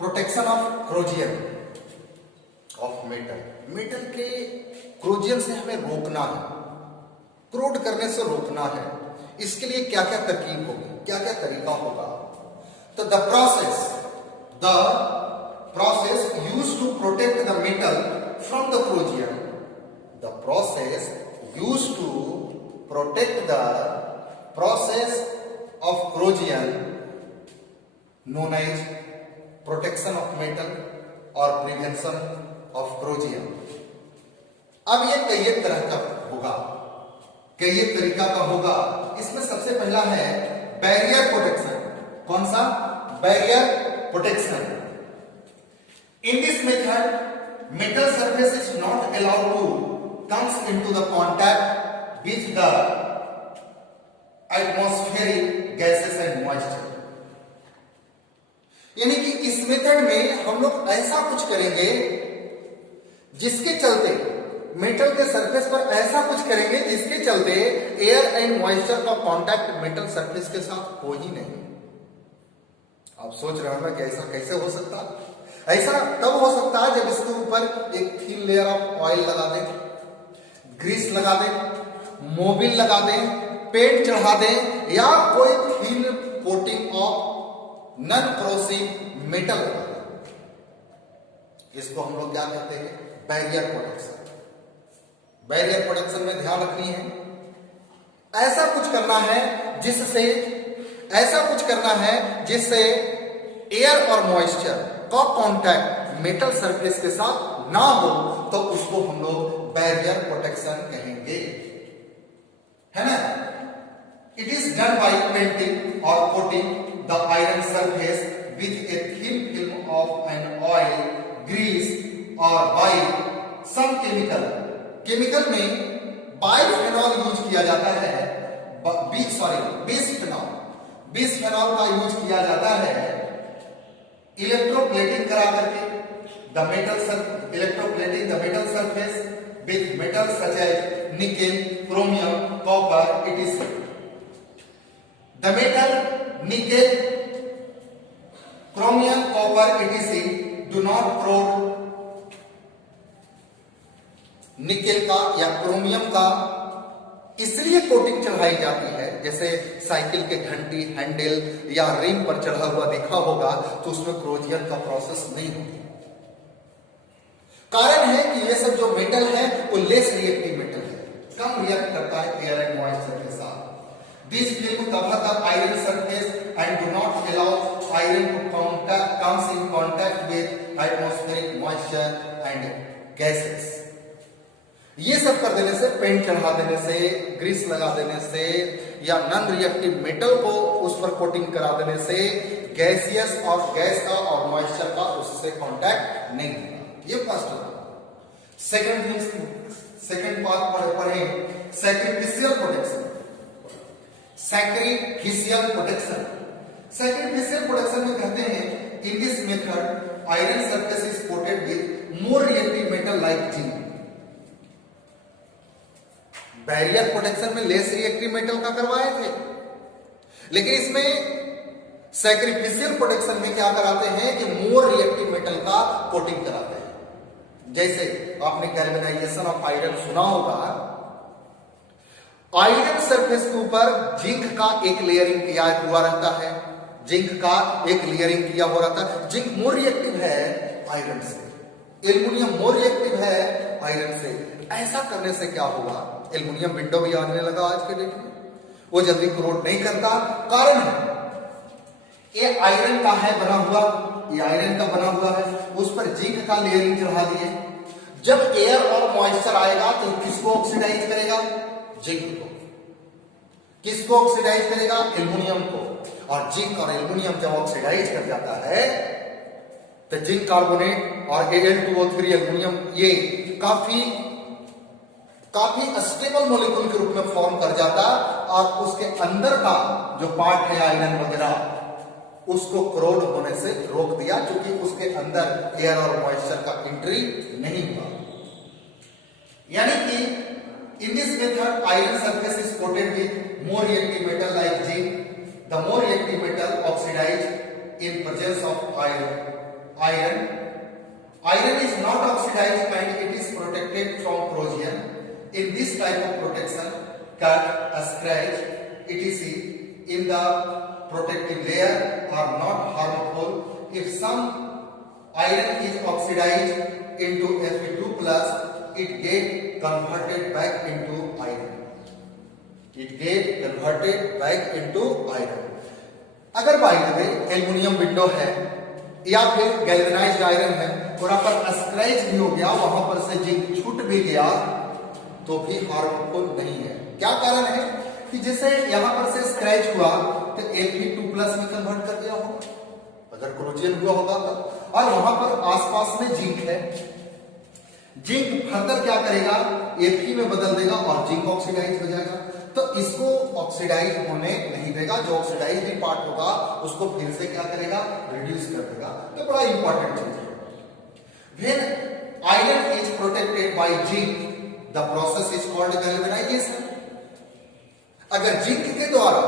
Protection of corrosion of metal. Metal के corrosion से हमें रोकना है, क्रोड करने से रोकना है। इसके लिए क्या क्या तरकीब होगी, क्या क्या तरीका होगा? तो the process used to protect the metal from the corrosion, the process used to protect the process of corrosion known as protection of metal और prevention of corrosion। अब ये कई एक तरह का होगा, कई एक तरीका का होगा। इसमें सबसे पहला है बैरियर प्रोटेक्शन। कौन सा? Barrier protection. In this method metal surface is not allowed to comes into the contact with the atmospheric gases and moisture. यानी कि इस मेथड में हम लोग ऐसा कुछ करेंगे जिसके चलते मेटल के सरफेस पर ऐसा कुछ करेंगे जिसके चलते एयर एंड मॉइस्चर का कांटेक्ट मेटल सरफेस के साथ हो ही नहीं। आप सोच रहे हो कि ऐसा कैसे हो सकता? ऐसा तब हो सकता है जब इसके ऊपर एक थिन लेयर ऑफ ऑयल लगा दें, ग्रीस लगा दें, मोबिल लगा दें, पेंट चढ़ा दें या कोई thin coating of non corrosive metal लगा दें। इसको हम लोग क्या कहते हैं? Barrier protection. बैरियर प्रोटेक्शन में ध्यान रखनी है, ऐसा कुछ करना है जिससे एयर और मॉइस्चर का कांटेक्ट मेटल सरफेस के साथ ना हो, तो उसको हम लोग बैरियर प्रोटेक्शन कहेंगे, है ना? It is done by painting और coating the iron surface with a thin film of an oil, grease or by some chemical। Chemical में बाइफेनॉल यूज किया जाता है, बिसफेनॉल का यूज किया जाता है इलेक्ट्रोप्लेटिंग करा करके electroplating the metal surface with metal such as nickel, chromium, copper, etc। The metal nickel, chromium, copper, etc do not corrode। Nickel का या क्रोमियम का इसलिए कोटिंग चढ़ाई जाती है, जैसे साइकिल के घंटी, हैंडल या रिम पर चढ़ा हुआ देखा होगा, तो उसमें क्रोजियन का प्रोसेस नहीं होती। कारण है कि ये सब जो मेटल है वो लेस रिएक्टिव मेटल है, कम रिएक्ट करता है एयर एंड मॉइस्चर के साथ। This film cover the iron surface and do not allow iron to comes in contact with atmospheric moisture and gases। ये सब कर देने से, पेंट चढ़ा देने से, ग्रीस लगा देने से या नॉन रिएक्टिव मेटल को उस पर कोटिंग करा देने से गैसियस और गैस का और मॉइस्चर का उससे कांटेक्ट नहीं होगा। ये फर्स्ट होगा। सेकंड पार्ट पढ़े सैक्रिफिशियल प्रोटेक्शन। सैक्रिफिशियल प्रोटेक्शन में कहते हैं इन this method iron surface is coated with more reactive metal like zinc. Barrier protection में लेस रिएक्टिव मेटल का करवाए थे, लेकिन इसमें सैक्रिफिशियल प्रोटेक्शन में क्या कराते हैं कि मोर रिएक्टिव मेटल का कोटिंग कराते हैं। जैसे आपने कैर्बनाइजेशन ऑफ आयरन सुना होगा, आयरन सरफेस के ऊपर जिंक का एक लेयरिंग किया हुआ रहता है, जिंक मोर रिएक्टिव है आयरन से, एल्युमिनियम मोर रिएक्टिव है आयरन से। ऐसा करने से क्या होगा? एल्युमिनियम विंडो भी आने लगा आज के डेट में, वो जल्दी कोरोड नहीं करता। कारण ये आयरन का है बना हुआ, ये आयरन का बना हुआ है, उस पर जिंक का लेयरिंग चढ़ा दिए। जब एयर और मॉइस्चर आएगा तो किसको ऑक्सीडाइज करेगा? जिंक को। किसको ऑक्सीडाइज करेगा? एल्युमिनियम को। और जिंक और एल्युमिनियम जब ऑक्सीडाइज कर जाता है तो जिंक कार्बोनेट और Al2O3 एल्युमिनियम ये काफी स्टेबल मॉलिक्यूल के रूप में फॉर्म कर जाता, और उसके अंदर का जो पार्ट है आयरन वगैरह उसको क्रोड होने से रोक दिया, क्योंकि उसके अंदर एयर और मॉइस्चर का एंट्री नहीं हुआ। यानी कि in this method iron surface is coated with more reactive metal like zinc। the more reactive metal oxidized in presence of iron. Iron is not oxidized and it is protected from corrosion. In this type of protection, cut, scratch, etc. in the protective layer are not harmful. If some iron is oxidized into Fe2 plus, it get converted back into iron. It get converted back into iron. अगर by the way aluminium window है या फिर galvanised iron है और वहां पर scratch भी हो गया, वहां पर से जिंक छूट भी गया, तो भी हार्मफुल नहीं है। क्या कारण है कि जैसे यहां पर से स्क्रैच हुआ तो Fe2+ में कन्वर्ट कर दिया होगा, अगर कोरोजन हुआ होगा तो, और वहां पर आसपास में जिंक है, जिंक फर्दर क्या करेगा, Fe में बदल देगा और जिंक ऑक्सीडाइज हो जाएगा, तो इसको ऑक्सीडाइज होने नहीं देगा। जो ऑक्सीडाइज पार्ट होगा उसको फिर से क्या करेगा, रिड्यूस कर देगा। तो बड़ा इंपॉर्टेंट चीज है। When iron is protected by zinc, the process is called galvanisation. अगर जिंक के द्वारा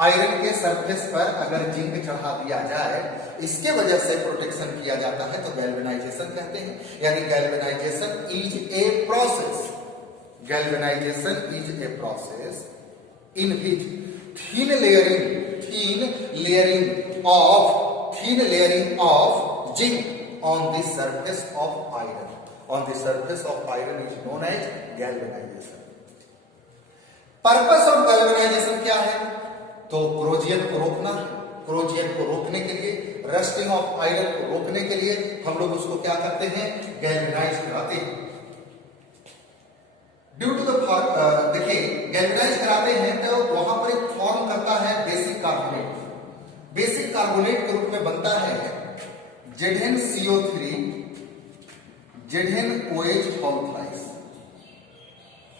आयरन के सरफेस पर अगर जिंक चढ़ा दिया जाए, इसके वजह से प्रोटेक्शन किया जाता है, तो गैल्वेनाइजेशन कहते हैं। यानी galvanisation is a process, galvanization is a process in which thin layering of zinc on the surface of iron is known as galvanization. Purpose of galvanization क्या है, तो corrosion को रोकना है। corrosion को रोकने के लिए, रस्टिंग ऑफ आयरन को रोकने के लिए हम लोग उसको क्या करते हैं, गैल्वेनाइज कराते हैं। ड्यू टू द देखिए गैल्वेनाइज कराते हैं तो वहां पर एक फॉर्म करता है बेसिक कार्बोनेट। बेसिक कार्बोनेट के रूप में बनता है ZnCO3 ZnOH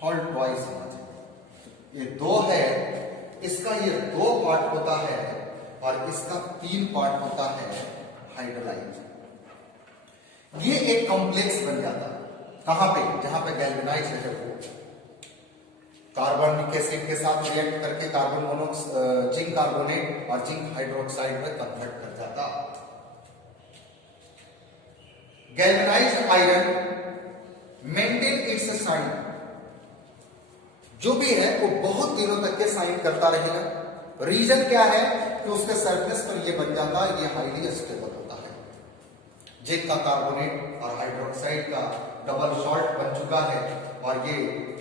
होल ट्वाइस। ये दो है, इसका ये दो पार्ट होता है और इसका 3 पार्ट होता है हाइड्रोलाइज। ये एक कॉम्प्लेक्स बन जाता है कहां पे, जहां पे गैल्वेनाइज है वो कार्बनिक एसिड के साथ रिएक्ट करके कार्बन मोनोक्साइड, जिंक कार्बोनेट और जिंक हाइड्रोक्साइड में कन्वर्ट कर जाता। Galvanised iron maintain its shine, जो भी है वो बहुत दिनों तक के साइन करता रहेगा। रीजन क्या है कि उसके सरफेस पर ये बन जाता है, ये हाईली स्टेबल होता है। जिंक का कार्बोनेट और हाइड्रोक्साइड का डबल सॉल्ट बन चुका है और ये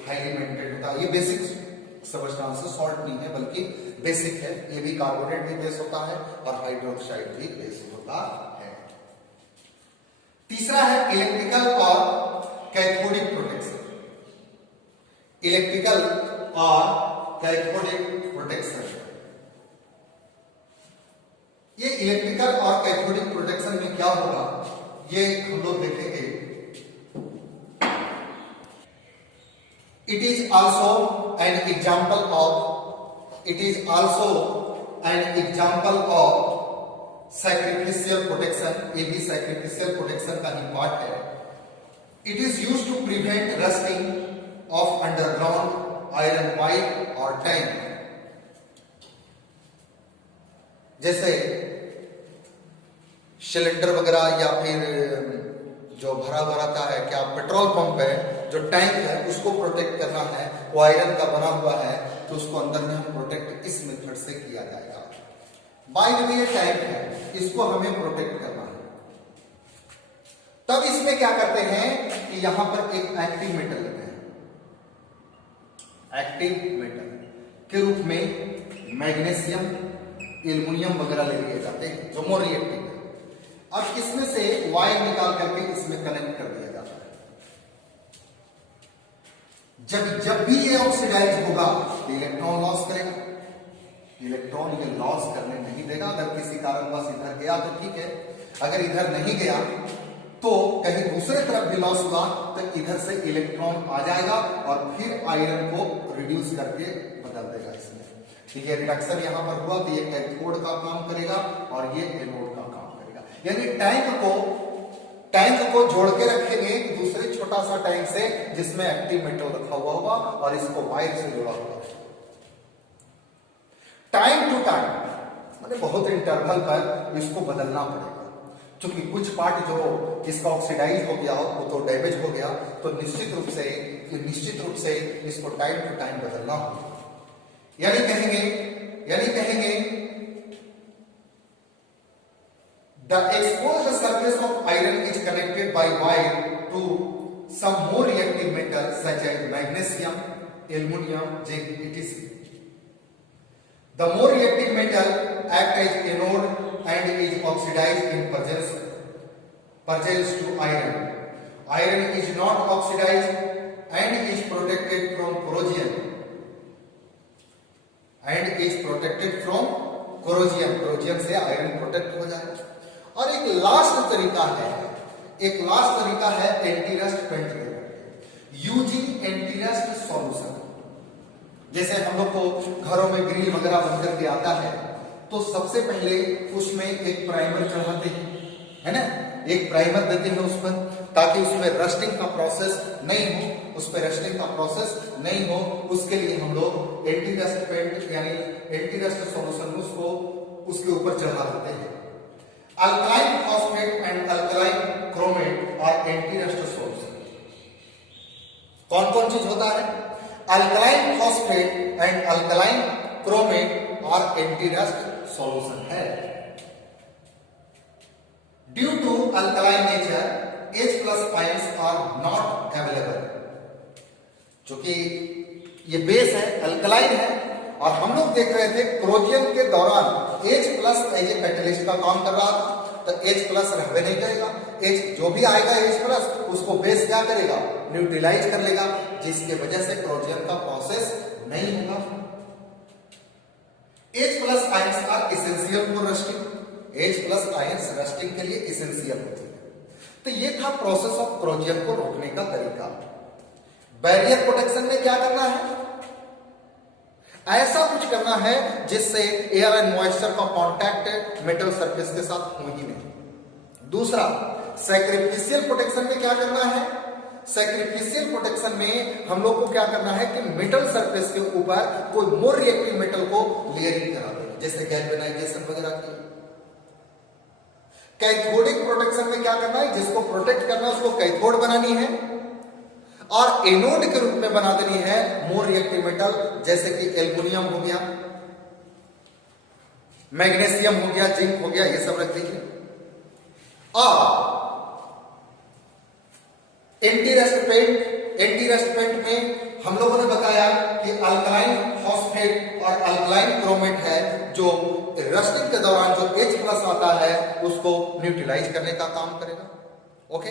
हाईली मेंटेन होता है। ये बेसिक सब्सटेंस सॉल्ट नहीं है बल्कि बेसिक है। ये भी कार्बोनेट भी बेस होता है और हाइड्रोक्साइड भी बेस होता है। तीसरा है इलेक्ट्रिकल और कैथोडिक प्रोटेक्शन। इलेक्ट्रिकल और कैथोडिक प्रोटेक्शन, ये इलेक्ट्रिकल और कैथोडिक प्रोटेक्शन में क्या होगा ये हम लोग देखेंगे। It is also an example of sacrificial protection। ये भी sacrificial protection का ही पार्ट है। It is used to prevent rusting of underground iron pipe or tank। जैसे सिलेंडर वगैरह या फिर जो भरा रहता है, क्या पेट्रोल पंप है, जो टैंक है, उसको प्रोटेक्ट करना है, वो आयरन का बना हुआ है, तो उसको अंदर में हम प्रोटेक्ट इस मेथड से किया जाएगा। बाय द वे ये टैंक है, इसको हमें प्रोटेक्ट करना है। तब इसमें क्या करते हैं कि यहां पर एक एक्टिव मेटल लेते हैं। एक्टिव मेटल के रूप में मैग्नीशियम, एल्युमिनियम वगैरह ले लिए जाते हैं जो मोर रिएक्टिव है। अब इसमें से वायर निकाल करके इसमें कनेक्ट कर दिया जाता है। जब भी ये ऑक्सीडाइज होगा तो इलेक्ट्रॉन लॉस करेगा। इलेक्ट्रॉन ये लॉस करने नहीं देगा। अगर किसी कारणवश इधर गया तो ठीक है, अगर इधर नहीं गया तो कहीं दूसरे तरफ भी लॉस हुआ तो इधर से इलेक्ट्रॉन आ जाएगा और फिर आयरन को रिड्यूस करके बदल देगा इसमें। ठीक है, रिडक्शन यहां पर हुआ तो ये कैथोड का काम करेगा और ये एनोड का काम करेगा। यानी टैंक को जोड़ के रखेंगे दूसरे छोटा सा टैंक से जिसमें एक्टिव मेटल रखा हुआ होगा और इसको वायर से जोड़ा हुआ है। टाइम टू टाइम मतलब बहुत इंटरवल पर इसको बदलना पड़ेगा। चूंकि कुछ पार्ट जो इसका ऑक्सीडाइज हो गया वो तो डैमेज हो गया, तो निश्चित रूप से इसको टाइम टू टाइम बदलना होगा। यानी कहेंगे the exposed surface of iron is connected by wire to some more reactive metal such as magnesium, aluminium, zinc, etc. The more reactive metal act as anode and is oxidized in presence to iron. Iron is not oxidized and is protected from corrosion. corrosion से iron protect हो जाएगा। और एक last तरीका है anti rust paint करना, using anti rust solution. जैसे हम लोग को घरों में ग्रिल वगैरह बन करके आता है, तो सबसे पहले उसमें एक प्राइमर चढ़ाते हैं, है ना, एक प्राइमर देते हैं उस पर, ताकि उसमें रस्टिंग का प्रोसेस नहीं हो। उसके लिए हम लोग एंटी रस्ट पेंट यानी एंटी रस्ट सॉल्यूशन उसको उसके ऊपर चढ़ा देते हैं। Alkaline phosphate and alkaline chromate और एंटी रस्ट सॉल्यूशन। कौन कौन चीज होता है? Alkaline phosphate and alkaline chromate और एंटी रस्ट सॉल्यूशन है। Due to alkaline nature H+ ions are not available. चूंकि ये बेस है, अल्कलाइन है, और हम लोग देख रहे थे क्रोजियन के दौरान H+ एज ए कैटलिस्ट का काम कर रहा था, तो H+ रहबे नहीं करेगा। H जो भी आएगा H+ उसको बेस क्या करेगा? न्यूट्रलाइज कर लेगा, जिसके वजह से क्रोजियन का प्रोसेस नहीं होगा। H+ ions are essential for rusting. H+ ions rusting के लिए एसेंशियल होती है। तो ये था प्रोसेस ऑफ क्रोजियन को रोकने का तरीका। बैरियर प्रोटेक्शन में क्या करना है? ऐसा कुछ करना है जिससे एयर एंड मॉइस्चर का कांटेक्ट मेटल सरफेस के साथ हो ही नहीं। दूसरा, सैक्रिफिशियल प्रोटेक्शन में क्या करना है? सैक्रिफिशियल प्रोटेक्शन में हम लोग को क्या करना है कि मेटल सरफेस के ऊपर कोई मोर रिएक्टिव मेटल को लेयरिंग करा देना, जैसे गैल्वेनाइजेशन वगैरह की। कैथोडिक प्रोटेक्शन में क्या करना है? जिसको प्रोटेक्ट करना है उसको कैथोड बनानी है, और एनोड के रूप में बना देनी है मोर रिएक्टिव मेटल, जैसे कि एल्युमिनियम हो गया, मैग्नीशियम हो गया, जिंक हो गया, ये सब रख दीजिए। और एंटी रस्ट पेंट में हम लोगों ने बताया कि अल्कलाइन फॉस्फेट और अल्कलाइन क्रोमेट है, जो रस्टिंग के दौरान जो H+ आता है उसको न्यूट्रलाइज करने का काम करेगा। ओके।